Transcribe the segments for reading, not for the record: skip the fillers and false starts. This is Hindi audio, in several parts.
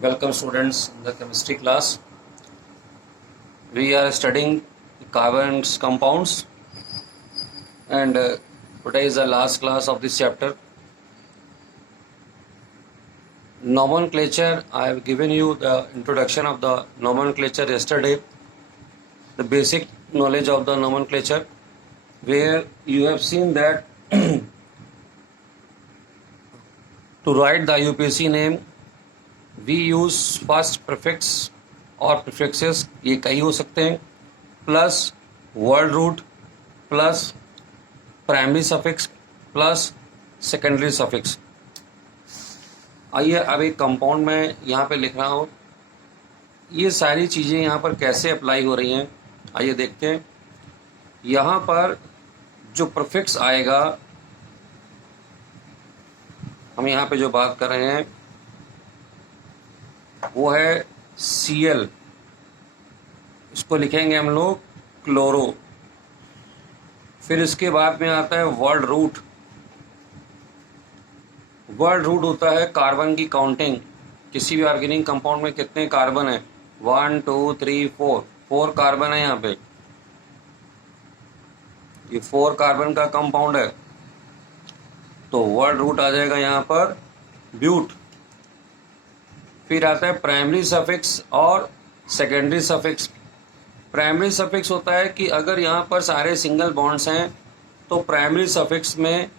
Welcome students in the chemistry class. We are studying carbon compounds and today is the last class of this chapter. Nomenclature, I have given you the introduction of the nomenclature yesterday, the basic knowledge of the nomenclature, where you have seen that to write the IUPAC name we use first prefix और prefixes, ये कई हो सकते हैं, plus word root plus primary suffix plus secondary suffix. आइए अब एक कंपाउंड में यहाँ पे लिख रहा हूँ, ये सारी चीज़ें यहाँ पर कैसे अप्लाई हो रही हैं आइए देखते हैं. यहाँ पर जो प्रीफिक्स आएगा, हम यहाँ पे जो बात कर रहे हैं वो है Cl. इसको लिखेंगे हम लोग क्लोरो. फिर इसके बाद में आता है वर्ड रूट. वर्ड रूट होता है कार्बन की काउंटिंग, किसी भी ऑर्गेनिक कंपाउंड में कितने कार्बन है, 1 2 3 4, 4 कार्बन है यहाँ पे, ये 4 कार्बन का कंपाउंड है, तो वर्ड रूट आ जाएगा यहाँ पर ब्यूट. फिर आता है प्राइमरी सफिक्स और सेकेंडरी सफिक्स. प्राइमरी सफिक्स होता है कि अगर यहाँ पर सारे सिंगल बॉन्ड्स हैं तो प्राइमरी सफिक्स में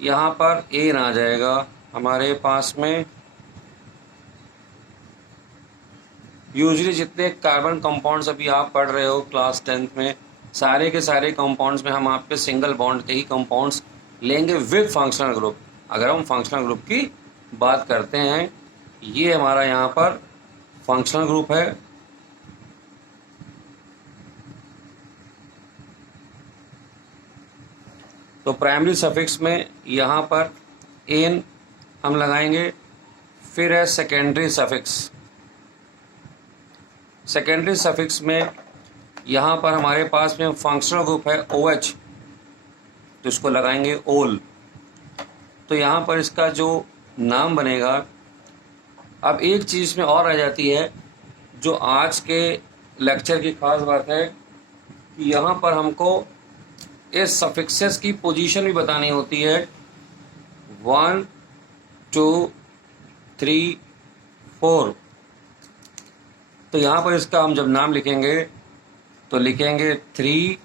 यहाँ पर एन आ जाएगा हमारे पास में. यूजुअली जितने कार्बन कंपाउंड्स अभी आप पढ़ रहे हो क्लास 10th में, सारे के सारे कंपाउंड्स में हम आपके सिंगल बॉन्ड के ही कंपाउंड्स लेंगे विद फंक्शनल ग्रुप. अगर हम फंक्शनल ग्रुप की बात करते हैं, ये हमारा यहाँ पर फंक्शनल ग्रुप है. तो प्राइमरी सफिक्स में यहाँ पर एन हम लगाएंगे. फिर है सेकेंडरी सफिक्स. सेकेंडरी सफिक्स में यहाँ पर हमारे पास में फंक्शनल ग्रुप है OH, तो इसको लगाएंगे ओल. तो यहाँ पर इसका जो नाम बनेगा. अब एक चीज़ में और आ जाती है जो आज के लेक्चर की खास बात है कि यहाँ पर हमको इस सफिक्सेस की पोजीशन भी बतानी होती है. 1 2 3 4. तो यहाँ पर इसका हम जब नाम लिखेंगे तो लिखेंगे 3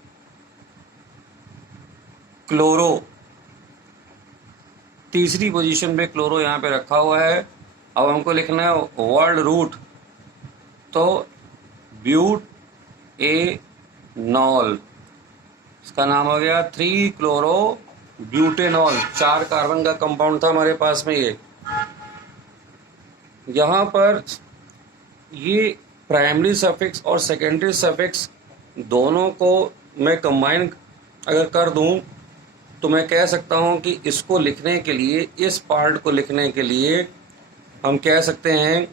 क्लोरो. तीसरी पोजीशन पे क्लोरो यहाँ पे रखा हुआ है. अब हमको लिखना है वर्ड रूट, तो ब्यूट ए नॉल. इसका नाम हो गया 3 क्लोरो ब्यूटेनॉल. 4 कार्बन का कंपाउंड था हमारे पास में. ये यहाँ पर ये प्राइमरी सफिक्स और सेकेंडरी सफिक्स दोनों को मैं कंबाइन अगर कर दूं तो मैं कह सकता हूं कि इसको लिखने के लिए, इस पार्ट को लिखने के लिए हम कह सकते हैं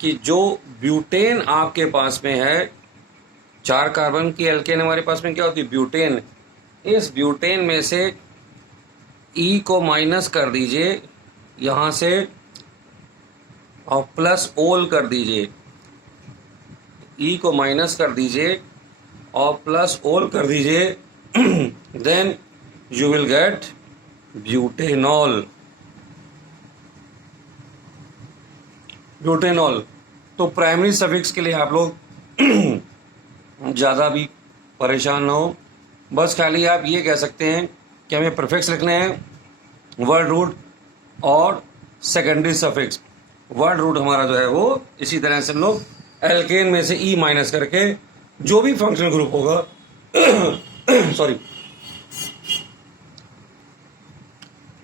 कि जो ब्यूटेन आपके पास में है, 4 कार्बन की एल्केन हमारे पास में क्या होती है, ब्यूटेन. इस ब्यूटेन में से ई को माइनस कर दीजिए यहाँ से और प्लस ओल कर दीजिए. ई को माइनस कर दीजिए और प्लस ओल कर दीजिए, then you will get butanol. Butanol. तो प्राइमरी सफिक्स के लिए आप लोग ज़्यादा भी परेशान ना हो, बस खाली आप ये कह सकते हैं कि हमें प्रीफिक्स लिखने हैं वर्ड रूट और सेकेंडरी सफिक्स. वर्ड रूट हमारा जो है वो इसी तरह से हम लोग एल्केन में से ई माइनस करके जो भी फंक्शनल ग्रुप होगा सॉरी,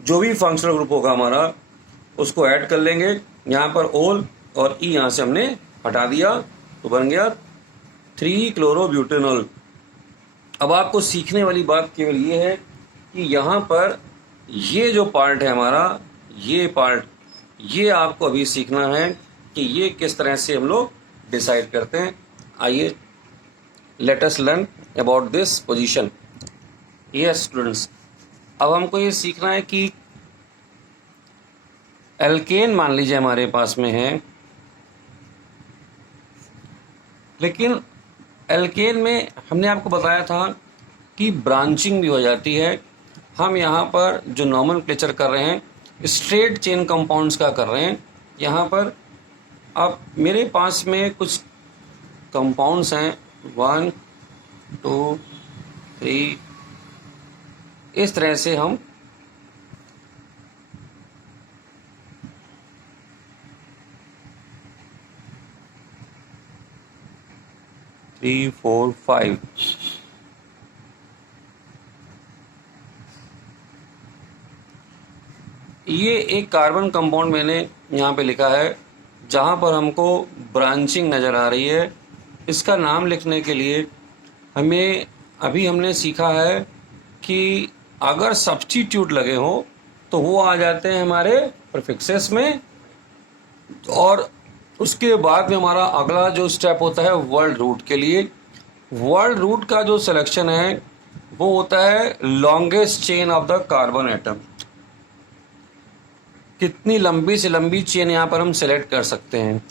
जो भी फंक्शनल ग्रुप होगा हमारा उसको ऐड कर लेंगे. यहाँ पर ओल और ई यहाँ से हमने हटा दिया तो बन गया 3 क्लोरो ब्यूटेनॉल. अब आपको सीखने वाली बात केवल ये है कि यहाँ पर ये जो पार्ट है हमारा, ये पार्ट, ये आपको अभी सीखना है कि ये किस तरह से हम लोग डिसाइड करते हैं. आइए let us learn about this position. Yes students, अब हमको ये सीखना है कि एल्केन मान लीजिए हमारे पास में है लेकिन एल्केन में हमने आपको बताया था कि ब्रांचिंग भी हो जाती है। हम यहाँ पर जो नॉमेनक्लेचर कर रहे हैं स्ट्रेट चेन कंपाउंड्स का कर रहे हैं। यहाँ पर अब मेरे पास में कुछ कंपाउंड्स हैं 1 2 3, इस तरह से हम थ्री फोर फाइव ये एक कार्बन कंपाउंड मैंने यहाँ पे लिखा है जहाँ पर हमको ब्रांचिंग नज़र आ रही है। इसका नाम लिखने के लिए हमें अभी हमने सीखा है कि अगर सब्स्टिट्यूट लगे हो तो वो आ जाते हैं हमारे प्रीफिक्सेस में, और उसके बाद में हमारा अगला जो स्टेप होता है वर्ड रूट के लिए। वर्ड रूट का जो सिलेक्शन है वो होता है longest chain of the carbon atom. कितनी लंबी से लंबी चेन यहाँ पर हम सेलेक्ट कर सकते हैं।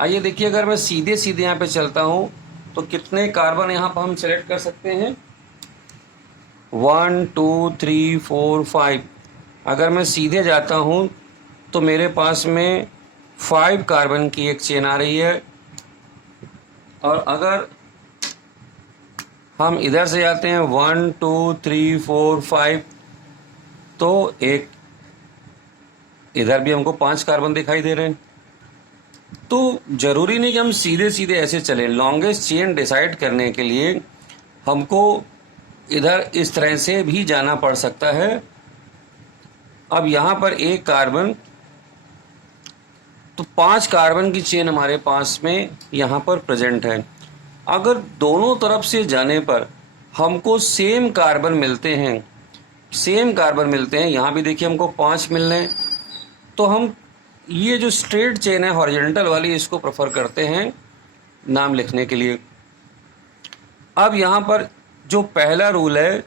आइए देखिए, अगर मैं सीधे सीधे यहाँ पे चलता हूँ तो कितने कार्बन यहाँ पर हम सेलेक्ट कर सकते हैं 1 2 3 4 5। अगर मैं सीधे जाता हूँ तो मेरे पास में 5 कार्बन की एक चेन आ रही है, और अगर हम इधर से जाते हैं 1 2 3 4 5 तो एक इधर भी हमको 5 कार्बन दिखाई दे रहे हैं। तो जरूरी नहीं कि हम सीधे सीधे ऐसे चलें। लॉन्गेस्ट चेन डिसाइड करने के लिए हमको इधर इस तरह से भी जाना पड़ सकता है। अब यहाँ पर एक कार्बन, तो 5 कार्बन की चेन हमारे पास में यहाँ पर प्रेजेंट है। अगर दोनों तरफ से जाने पर हमको सेम कार्बन मिलते हैं, यहाँ भी देखिए हमको 5 मिल रहे हैं, तो हम ये जो स्ट्रेट चेन है हॉरिजॉन्टल वाली, इसको प्रेफर करते हैं नाम लिखने के लिए। अब यहाँ पर जो पहला रूल है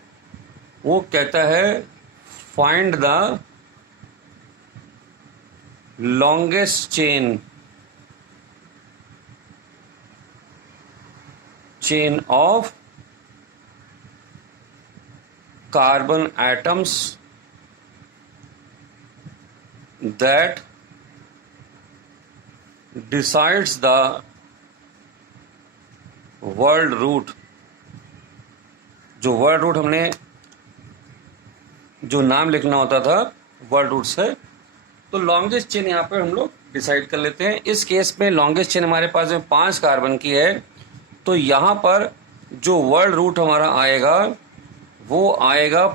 वो कहता है find the longest chain of carbon atoms that decides the word root। जो वर्ड रूट हमने जो नाम लिखना होता था वर्ड रूट से, तो लॉन्गेस्ट चेन यहाँ पर हम लोग डिसाइड कर लेते हैं। इस केस में लॉन्गेस्ट चेन हमारे पास में 5 कार्बन की है, तो यहाँ पर जो वर्ड रूट हमारा आएगा वो आएगा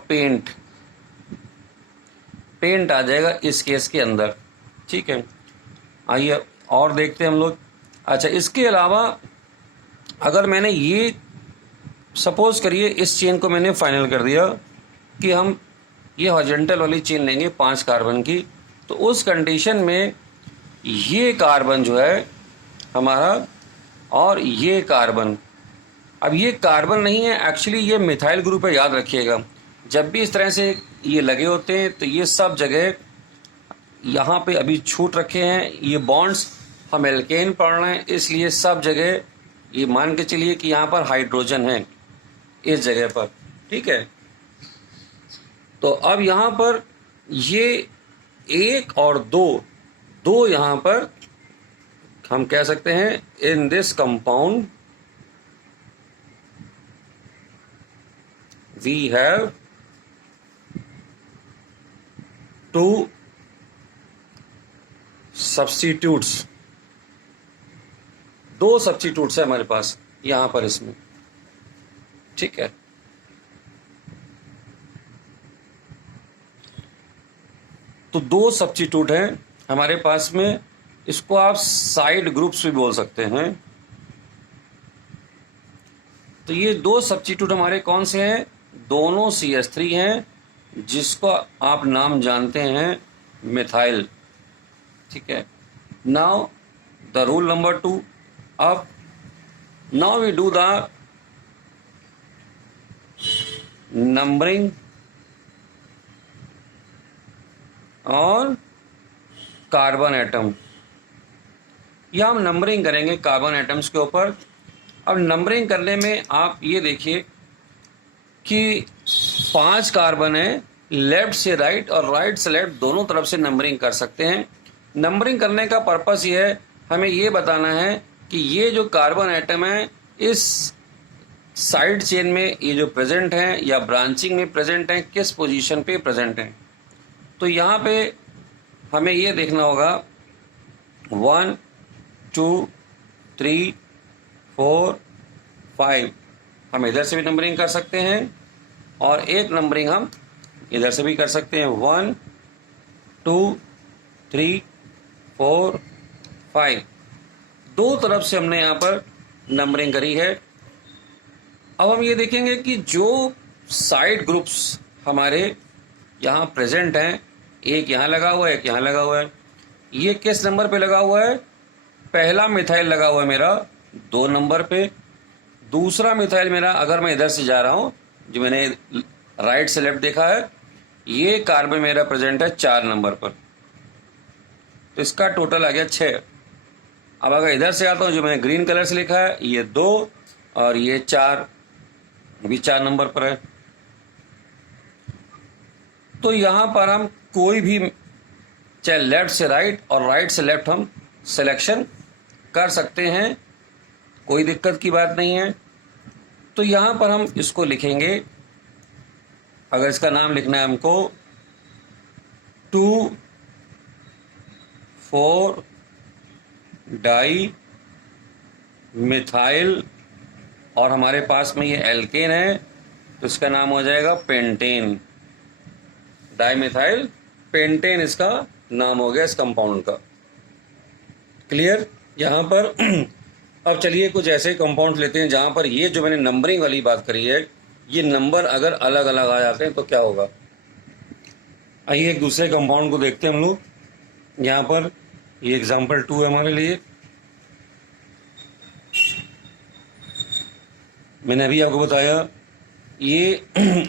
पेंट आ जाएगा इस केस के अंदर। ठीक है, आइए और देखते हैं हम लोग। अच्छा, इसके अलावा अगर मैंने ये सपोज करिए इस चेन को मैंने फाइनल कर दिया कि हम ये हॉरिजॉन्टल वाली चेन लेंगे 5 कार्बन की, तो उस कंडीशन में ये कार्बन जो है हमारा और ये कार्बन, अब ये कार्बन नहीं है एक्चुअली, ये मिथाइल ग्रुप है, याद रखिएगा। जब भी इस तरह से ये लगे होते हैं तो ये सब जगह यहाँ पे अभी छूट रखे हैं ये बॉन्ड्स, हम एल्केन पढ़ रहे हैं इसलिए सब जगह ये मान के चलिए कि यहाँ पर हाइड्रोजन है इस जगह पर। ठीक है, तो अब यहाँ पर ये 1 और 2 यहाँ पर हम कह सकते हैं in this compound we have 2 substitutes. 2 substitutes है हमारे पास यहाँ पर इसमें। ठीक है, तो 2 सब्स्टिट्यूट हैं हमारे पास में, इसको आप साइड ग्रुप्स भी बोल सकते हैं। तो ये 2 सब्स्टिट्यूट हमारे कौन से हैं, दोनों CH3 हैं, जिसको आप नाम जानते हैं मिथाइल। ठीक है, नाउ द रूल नंबर 2। अब now we do the numbering और कार्बन एटम। यह हम नंबरिंग करेंगे कार्बन एटम्स के ऊपर। अब नंबरिंग करने में आप ये देखिए कि 5 कार्बन है, लेफ्ट से राइट और राइट से लेफ्ट दोनों तरफ से नंबरिंग कर सकते हैं। नंबरिंग करने का पर्पस ये है, हमें ये बताना है कि ये जो कार्बन एटम है इस साइड चेन में ये जो प्रेजेंट हैं या ब्रांचिंग में प्रेजेंट हैं, किस पोजीशन पे प्रेजेंट हैं। तो यहाँ पे हमें ये देखना होगा 1 2 3 4 5, हम इधर से भी नंबरिंग कर सकते हैं और एक नंबरिंग हम इधर से भी कर सकते हैं। 1 2 3 4 5, दो तरफ से हमने यहाँ पर नंबरिंग करी है। अब हम ये देखेंगे कि जो साइड ग्रुप्स हमारे यहाँ प्रेजेंट हैं, एक यहाँ लगा हुआ है, एक यहाँ लगा हुआ है, ये किस नंबर पे लगा हुआ है? पहला मिथाइल लगा हुआ है मेरा 2 नंबर पे। दूसरा मिथाइल मेरा, अगर मैं इधर से जा रहा हूँ, जो मैंने राइट से लेफ्ट देखा है, ये कार्बन मेरा प्रेजेंट है 4 नंबर पर, तो इसका टोटल आ गया 6। अब अगर इधर से आता हूँ, जो मैंने ग्रीन कलर से लिखा है, ये 2 और ये 4, भी 4 नंबर पर है। तो यहाँ पर हम कोई भी, चाहे लेफ्ट से राइट और राइट से लेफ्ट, हम सिलेक्शन कर सकते हैं, कोई दिक्कत की बात नहीं है। तो यहाँ पर हम इसको लिखेंगे, अगर इसका नाम लिखना है हमको 2,4 डाई मिथाइल, और हमारे पास में ये एल्केन है, तो इसका नाम हो जाएगा पेंटेन, डाईमिथाइल पेंटेन इसका नाम हो गया इस कंपाउंड का। क्लियर यहाँ पर। अब चलिए कुछ ऐसे कंपाउंड लेते हैं जहाँ पर ये जो मैंने नंबरिंग वाली बात करी है, ये नंबर अगर अलग अलग आ जाते हैं तो क्या होगा। आइए एक दूसरे कंपाउंड को देखते हैं हम लोग। यहाँ पर ये एग्जाम्पल 2 है हमारे लिए। मैंने अभी आपको बताया ये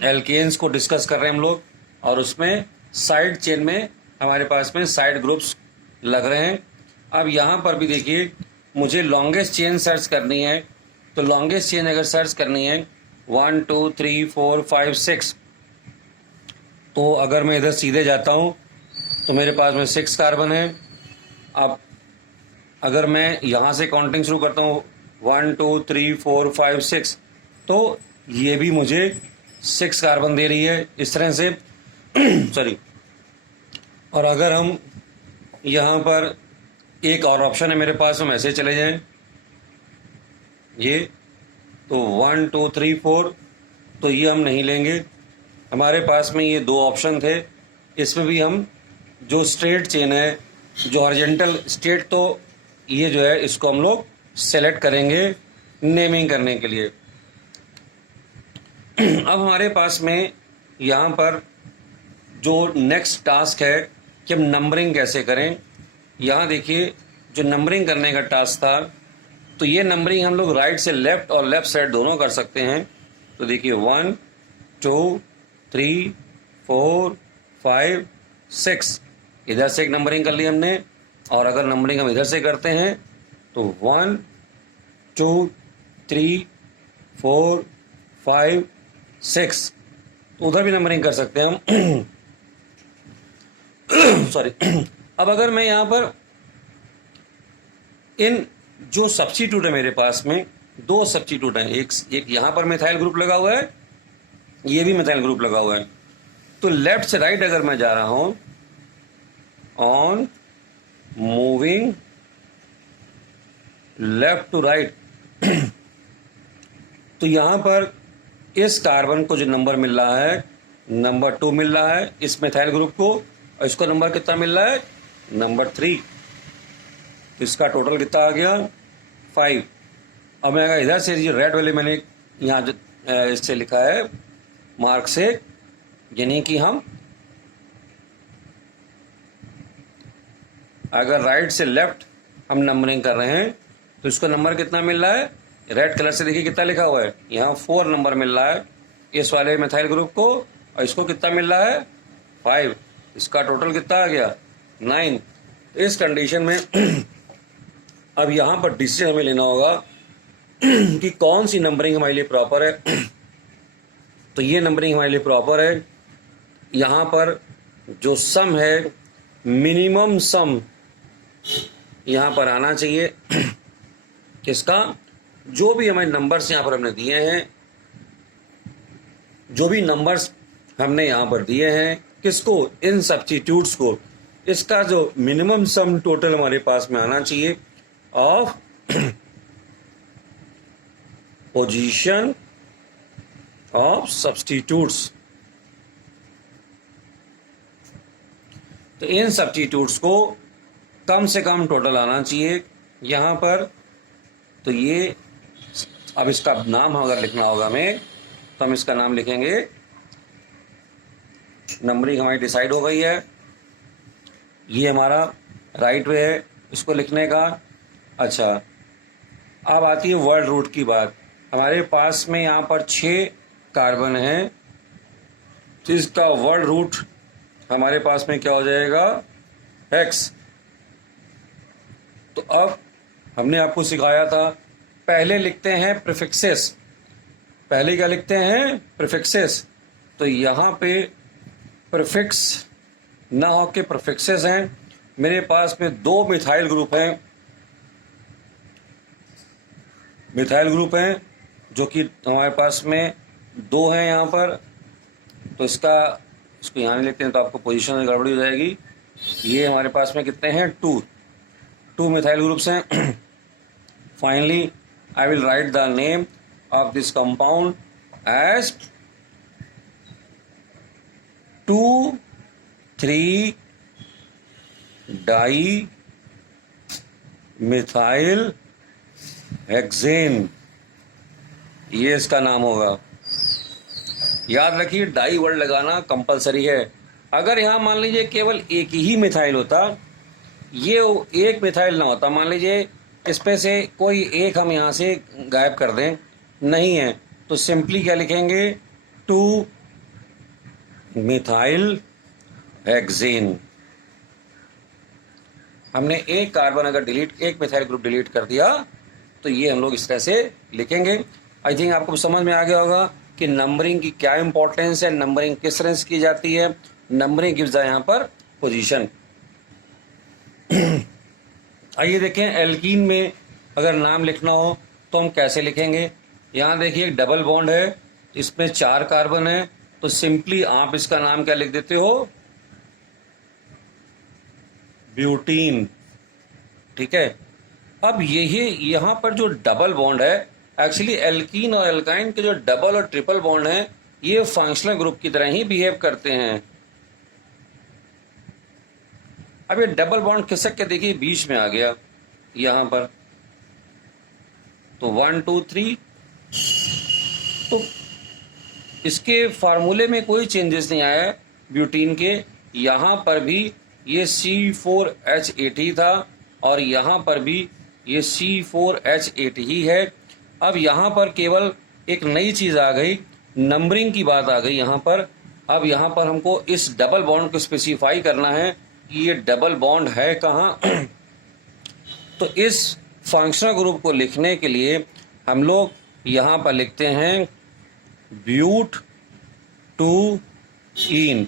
एल्केन्स को डिस्कस कर रहे हैं हम लोग, और उसमें साइड चेन में हमारे पास में साइड ग्रुप्स लग रहे हैं। अब यहाँ पर भी देखिए, मुझे लॉन्गेस्ट चेन सर्च करनी है, तो लॉन्गेस्ट चेन अगर सर्च करनी है 1 2 3 4 5 6, तो अगर मैं इधर सीधे जाता हूँ तो मेरे पास में 6 कार्बन है। अब अगर मैं यहाँ से काउंटिंग शुरू करता हूँ 1 2 3 4 5 6, तो ये भी मुझे 6 कार्बन दे रही है इस तरह से। सॉरी। और अगर हम यहाँ पर एक और ऑप्शन है मेरे पास, हम ऐसे चले जाएं ये, तो 1 2 3 4, तो ये हम नहीं लेंगे। हमारे पास में ये 2 ऑप्शन थे, इसमें भी हम जो स्ट्रेट चेन है, जो हॉरिजॉन्टल स्ट्रेट, तो ये जो है इसको हम लोग सेलेक्ट करेंगे नेमिंग करने के लिए। अब हमारे पास में यहाँ पर जो नेक्स्ट टास्क है कि हम नंबरिंग कैसे करें। यहाँ देखिए, जो नंबरिंग करने का टास्क था, तो ये नंबरिंग हम लोग राइट से लेफ्ट और लेफ्ट साइड दोनों कर सकते हैं। तो देखिए 1 2 3 4 5 6, इधर से एक नंबरिंग कर ली हमने। और अगर नंबरिंग हम इधर से करते हैं तो 1 2 3 4 5 6, तो उधर भी नंबरिंग कर सकते हैं हम। सॉरी। अब अगर मैं यहाँ पर इन जो सब्स्टिट्यूट है मेरे पास में 2 सब्स्टिट्यूट हैं, एक यहाँ पर मिथाइल ग्रुप लगा हुआ है, ये भी मिथाइल ग्रुप लगा हुआ है। तो लेफ्ट से राइट अगर मैं जा रहा हूं, on moving left to right, तो यहां पर इस कार्बन को जो नंबर मिल रहा है, नंबर 2 मिल रहा है इस मिथाइल ग्रुप को, और इसको नंबर कितना मिल रहा है, नंबर 3। तो इसका टोटल कितना आ गया, 5। अब मैं अगर इधर से जो रेड वाले मैंने यहाँ जो इससे लिखा है मार्क से, यानी कि हम अगर राइट से लेफ्ट हम नंबरिंग कर रहे हैं, तो इसको नंबर कितना मिल रहा है, रेड कलर से देखिए कितना लिखा हुआ है, यहाँ 4 नंबर मिल रहा है इस वाले मिथाइल ग्रुप को, और इसको कितना मिल रहा है, 5। इसका टोटल कितना आ गया, 9। इस कंडीशन में अब यहाँ पर डिसीजन हमें लेना होगा कि कौन सी नंबरिंग हमारे लिए प्रॉपर है। तो ये नंबरिंग हमारे लिए प्रॉपर है। यहाँ पर जो सम है, मिनिमम सम यहाँ पर आना चाहिए। किसका? जो भी हमें नंबर्स यहाँ पर हमने दिए हैं, जो भी नंबर्स हमने यहाँ पर दिए हैं, किसको? इन सब्स्टिट्यूट्स को। इसका जो मिनिमम सम टोटल हमारे पास में आना चाहिए ऑफ पोजीशन ऑफ सब्स्टिट्यूट्स। तो इन सब्स्टिट्यूट्स को कम से कम टोटल आना चाहिए यहाँ पर। तो ये अब इसका नाम अगर लिखना होगा हमें, तो हम इसका नाम लिखेंगे, नंबरिंग हमारी डिसाइड हो गई है, ये हमारा राइट वे है इसको लिखने का। अच्छा, अब आती है वर्ड रूट की बात। हमारे पास में यहाँ पर 6 कार्बन हैं, तो इसका वर्ड रूट हमारे पास में क्या हो जाएगा? x। तो अब हमने आपको सिखाया था, पहले लिखते हैं प्रीफिक्सेस। पहले क्या लिखते हैं? प्रीफिक्सेस। तो यहाँ पे प्रीफिक्स ना हो के प्रीफिक्सेस हैं। मेरे पास में 2 मिथाइल ग्रुप हैं, मिथाइल ग्रुप हैं जो कि हमारे पास में 2 हैं यहाँ पर। तो इसको यहाँ नहीं लिखते हैं तो आपको पोजीशन में गड़बड़ी हो जाएगी। ये हमारे पास में कितने हैं? 2 मिथाइल ग्रुप्स हैं। Finally I will write the name of this compound as 2,3 dimethyl hexane, ये इसका नाम होगा। याद रखिए, डाई वर्ड लगाना कंपलसरी है। अगर यहाँ मान लीजिए केवल एक ही मिथाइल होता, ये एक मिथाइल ना होता, मान लीजिए इसमें से कोई एक हम यहाँ से गायब कर दें, नहीं है, तो सिंपली क्या लिखेंगे? 2 मिथाइल हेक्सेन। हमने एक कार्बन अगर एक मिथाइल ग्रुप डिलीट कर दिया, तो ये हम लोग इस तरह से लिखेंगे। आई थिंक आपको समझ में आ गया होगा कि नंबरिंग की क्या इंपॉर्टेंस है, नंबरिंग किस तरह से की जाती है। नंबरिंग गिव्स यहाँ पर पोजीशन। आइए देखें, एल्कीन में अगर नाम लिखना हो तो हम कैसे लिखेंगे। यहाँ देखिए एक डबल बॉन्ड है, इसमें 4 कार्बन है, तो सिंपली आप इसका नाम क्या लिख देते हो? ब्यूटीन। ठीक है। अब यही यहाँ पर जो डबल बॉन्ड है, एक्चुअली एल्कीन और एल्काइन के जो डबल और ट्रिपल बॉन्ड हैं, ये फंक्शनल ग्रुप की तरह ही बिहेव करते हैं। अब ये डबल बॉन्ड खिसक के देखिए बीच में आ गया यहाँ पर, तो 1 2 3। तो इसके फार्मूले में कोई चेंजेस नहीं आया ब्यूटीन के। यहाँ पर भी ये C4H8 था और यहाँ पर भी ये C4H8 ही है। अब यहाँ पर केवल एक नई चीज़ आ गई, नंबरिंग की बात आ गई यहाँ पर। अब यहाँ पर हमको इस डबल बॉन्ड को स्पेसिफाई करना है कि ये डबल बॉन्ड है कहाँ। तो इस फंक्शनल ग्रुप को लिखने के लिए हम लोग यहाँ पर लिखते हैं ब्यूट टू इन।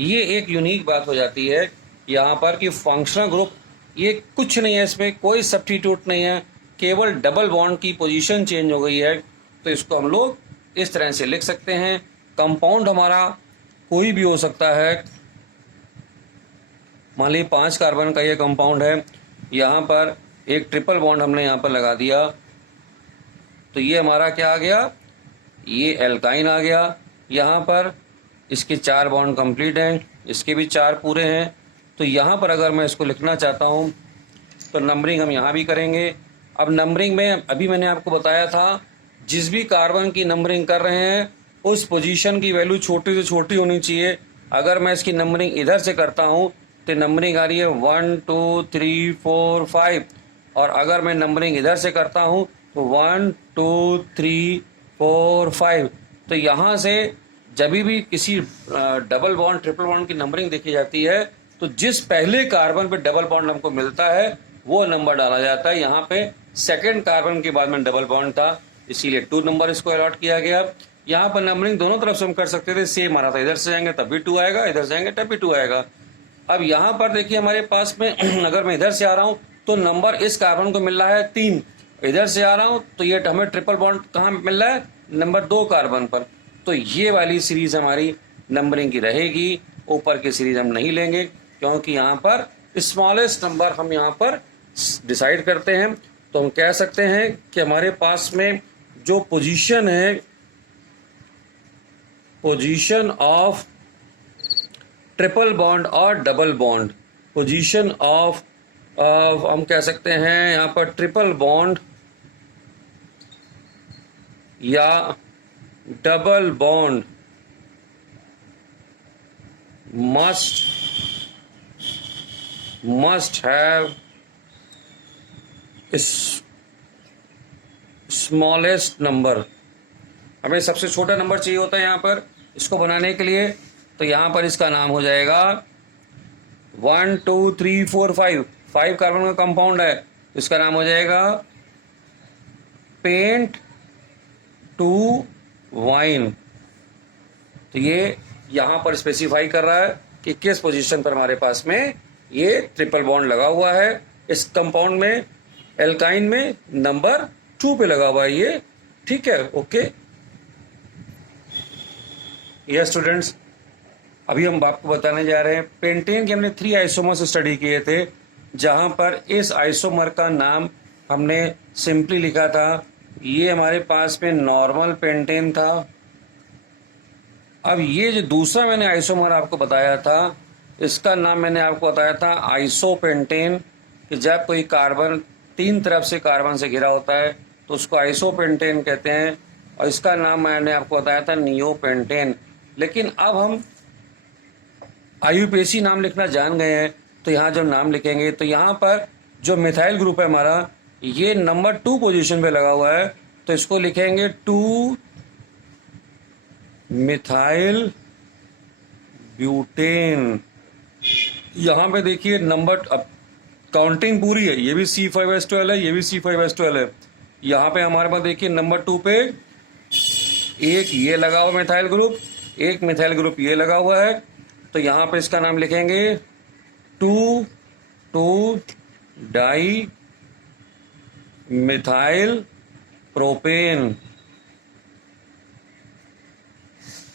ये एक यूनिक बात हो जाती है यहाँ पर कि फंक्शनल ग्रुप ये कुछ नहीं है, इसमें कोई सब्स्टिट्यूट नहीं है, केवल डबल बॉन्ड की पोजीशन चेंज हो गई है। तो इसको हम लोग इस तरह से लिख सकते हैं। कंपाउंड हमारा कोई भी हो सकता है, मान लीजिए 5 कार्बन का ये कंपाउंड है, यहाँ पर एक ट्रिपल बॉन्ड हमने यहाँ पर लगा दिया, तो ये हमारा क्या आ गया? ये एल्काइन आ गया। यहाँ पर इसके 4 बॉन्ड कंप्लीट हैं, इसके भी 4 पूरे हैं। तो यहाँ पर अगर मैं इसको लिखना चाहता हूँ तो नंबरिंग हम यहाँ भी करेंगे। अब नंबरिंग में अभी मैंने आपको बताया था, जिस भी कार्बन की नंबरिंग कर रहे हैं उस पोजीशन की वैल्यू छोटी से छोटी होनी चाहिए। अगर मैं इसकी नंबरिंग इधर से करता हूँ तो नंबरिंग आ रही है 1 2 3 4 5, और अगर मैं नंबरिंग इधर से करता हूँ तो 1 2 3 4 5। तो यहाँ से जब भी किसी डबल बॉन्ड ट्रिपल बॉन्ड की नंबरिंग देखी जाती है, तो जिस पहले कार्बन पे डबल बॉन्ड हमको मिलता है वो नंबर डाला जाता है। यहाँ पे सेकेंड कार्बन के बाद में डबल बॉन्ड था, इसीलिए 2 नंबर इसको अलॉट किया गया। यहाँ पर नंबरिंग दोनों तरफ से हम कर सकते थे, सेम आ रहा था, इधर से जाएंगे तब भी 2 आएगा, इधर से जाएंगे तब भी 2 आएगा। अब यहाँ पर देखिए हमारे पास में अगर मैं इधर से आ रहा हूँ तो नंबर इस कार्बन को मिल रहा है 3, इधर से आ रहा हूँ तो ये हमें ट्रिपल बॉन्ड कहाँ मिल रहा है, नंबर 2 कार्बन पर। तो ये वाली सीरीज हमारी नंबरिंग की रहेगी, ऊपर की सीरीज हम नहीं लेंगे, क्योंकि यहाँ पर स्मॉलेस्ट नंबर हम यहाँ पर डिसाइड करते हैं। तो हम कह सकते हैं कि हमारे पास में जो पोजीशन है, पोजीशन ऑफ ट्रिपल बॉन्ड और डबल बॉन्ड, पोजीशन ऑफ हम कह सकते हैं यहाँ पर ट्रिपल बॉन्ड या double bond must have smallest number. हमें सबसे छोटा नंबर चाहिए होता है यहाँ पर इसको बनाने के लिए, तो यहाँ पर इसका नाम हो जाएगा 1 2 3 4 5 कार्बन का कंपाउंड है, इसका नाम हो जाएगा पेंट टू वाइन। तो ये यहाँ पर स्पेसिफाई कर रहा है कि किस पोजीशन पर हमारे पास में ये ट्रिपल बॉन्ड लगा हुआ है। इस कंपाउंड में, एल्काइन में नंबर 2 पे लगा हुआ है ये, ठीक है, ओके। यस स्टूडेंट्स, अभी हम आपको बताने जा रहे हैं पेंटेन के हमने 3 आइसोमर्स स्टडी किए थे, जहां पर इस आइसोमर का नाम हमने सिंपली लिखा था, ये हमारे पास में नॉर्मल पेंटेन था। अब ये जो दूसरा मैंने आइसोमर आपको बताया था, इसका नाम मैंने आपको बताया था आइसोपेंटेन, कि जब कोई कार्बन 3 तरफ से कार्बन से घिरा होता है तो उसको आइसोपेंटेन कहते हैं, और इसका नाम मैंने आपको बताया था नियोपेंटेन। लेकिन अब हम आईयूपीएसी नाम लिखना जान गए हैं, तो यहाँ जब नाम लिखेंगे तो यहाँ पर जो मिथाइल ग्रुप है हमारा, ये नंबर 2 पोजीशन पे लगा हुआ है, तो इसको लिखेंगे 2 मिथाइल ब्यूटेन। यहाँ पे देखिए नंबर, अब काउंटिंग पूरी है, ये भी C5H12 है, ये भी C5H12 है। यहाँ पे हमारे पास देखिए नंबर 2 पे एक ये लगा हुआ मिथाइल ग्रुप, एक मिथाइल ग्रुप ये लगा हुआ है, तो यहाँ पे इसका नाम लिखेंगे 2 डाई मिथाइल प्रोपेन।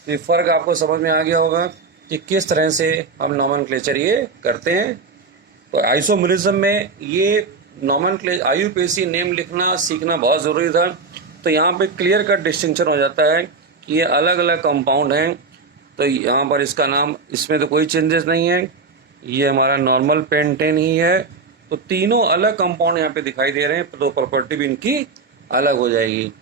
ये फर्क आपको समझ में आ गया होगा कि किस तरह से हम नॉमेनक्लेचर ये करते हैं। तो आइसोमरिज्म में ये नॉमेनक्लेचर, आईयूपीएसी नेम लिखना सीखना बहुत ज़रूरी था। तो यहाँ पे क्लियर कट डिस्टिंक्शन हो जाता है कि ये अलग अलग कंपाउंड हैं। तो यहाँ पर इसका नाम, इसमें तो कोई चेंजेस नहीं है, ये हमारा नॉर्मल पेंटेन ही है। तो तीनों अलग कंपाउंड यहाँ पे दिखाई दे रहे हैं, तो प्रॉपर्टी भी इनकी अलग हो जाएगी।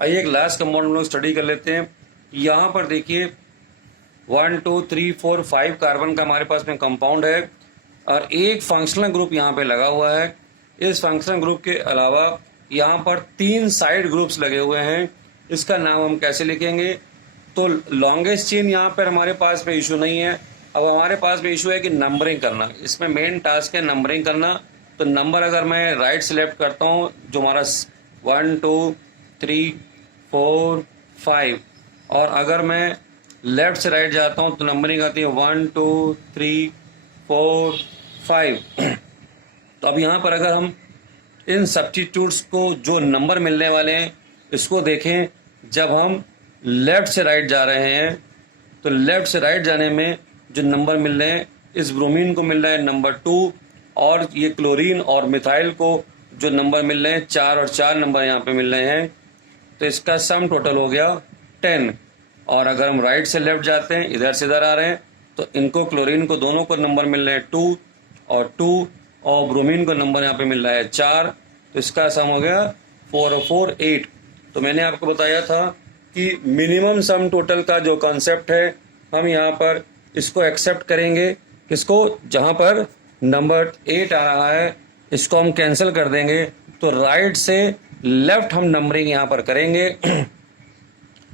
आइए एक लास्ट कंपाउंड हम लोग स्टडी कर लेते हैं। यहाँ पर देखिए 1 2 3 4 5 कार्बन का हमारे पास में कंपाउंड है, और एक फंक्शनल ग्रुप यहाँ पे लगा हुआ है। इस फंक्शनल ग्रुप के अलावा यहाँ पर 3 साइड ग्रुप्स लगे हुए हैं। इसका नाम हम कैसे लिखेंगे? तो लॉन्गेस्ट चेन यहाँ पर हमारे पास में इशू नहीं है। अब हमारे पास में इशू है कि नंबरिंग करना, इसमें मेन टास्क है नंबरिंग करना। तो नंबर अगर मैं राइट से लेफ्ट करता हूँ, जो हमारा 1 2 3 4 5, और अगर मैं लेफ्ट से राइट जाता हूँ तो नंबरिंग आती है 1 2 3 4 5। तो अब यहाँ पर अगर हम इन सब्स्टिट्यूट्स को जो नंबर मिलने वाले हैं इसको देखें, जब हम लेफ्ट से राइट जा रहे हैं तो लेफ्ट से राइट जाने में जो नंबर मिल रहे हैं, इस ब्रोमीन को मिल रहा है नंबर 2, और ये क्लोरीन और मिथाइल को जो नंबर मिल रहे हैं 4 और 4 नंबर यहाँ पे मिल रहे हैं, तो इसका सम टोटल हो गया 10। और अगर हम राइट से लेफ्ट जाते हैं, इधर से इधर आ रहे हैं, तो इनको क्लोरीन को दोनों को नंबर मिल रहे हैं 2 और 2, और ब्रोमीन को नंबर यहाँ पे मिल रहा है 4, तो इसका सम हो गया 4 और 4 8। तो मैंने आपको बताया था कि मिनिमम सम टोटल का जो कॉन्सेप्ट है, हम यहाँ पर इसको एक्सेप्ट करेंगे, किसको, जहाँ पर नंबर 8 आ रहा है इसको हम कैंसिल कर देंगे, तो राइट से लेफ्ट हम नंबरिंग यहाँ पर करेंगे।